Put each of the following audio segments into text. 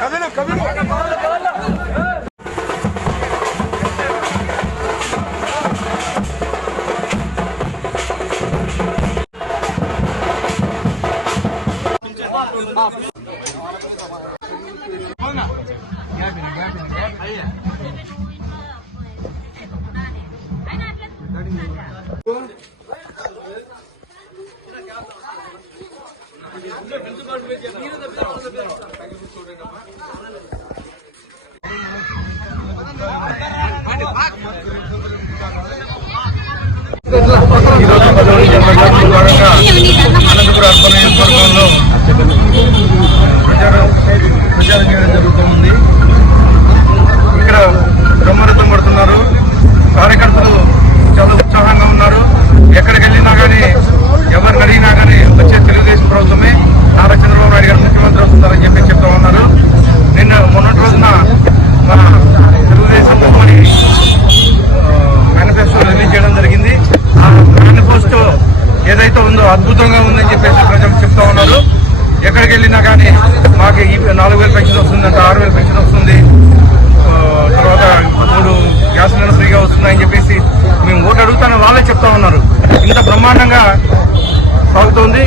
ಕದನ ಕದನ ఈరోజు ఏదైతే ఉందో అద్భుతంగా ఉందని చెప్పేసి ప్రజలు చెప్తా ఉన్నారు. ఎక్కడికి వెళ్ళినా కానీ మాకు ఈ నాలుగు వేలు పెన్షన్ వస్తుందంట ఆరు వేలు పెన్షన్ వస్తుంది. తర్వాత మూడు గ్యాస్ సిలిండర్ ఫ్రీగా వస్తున్నాయని చెప్పేసి మేము ఓటు అడుగుతానని వాళ్ళే చెప్తా ఉన్నారు. ఇంత బ్రహ్మాండంగా సాగుతోంది.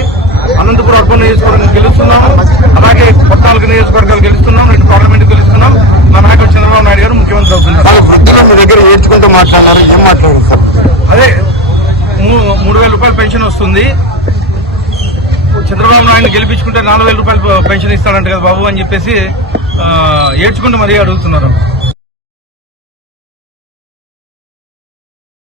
అనంతపురం అర్బన్ నియోజకవర్గం గెలుస్తున్నాము. అలాగే పద్నాలుగు నియోజకవర్గాలు గెలుస్తున్నాం రెండు పార్లమెంట్ గెలుస్తున్నాం మా నాయకుడు చంద్రబాబు నాయుడు గారు ముఖ్యమంత్రి అవుతున్నారు. వాళ్ళ వృద్ధులు మీ దగ్గర ఏడ్చుకుంటూ ఏం మాట్లాడారు సార్? అదే మూడు వేల రూపాయలు పెన్షన్ వస్తుంది. చంద్రబాబు నాయుడు గెలిపించుకుంటే నాలుగు వేల రూపాయలు పెన్షన్ ఇస్తాడంట కదా బాబు అని చెప్పేసి ఏడ్చుకుంటూ మరీ అడుగుతున్నారు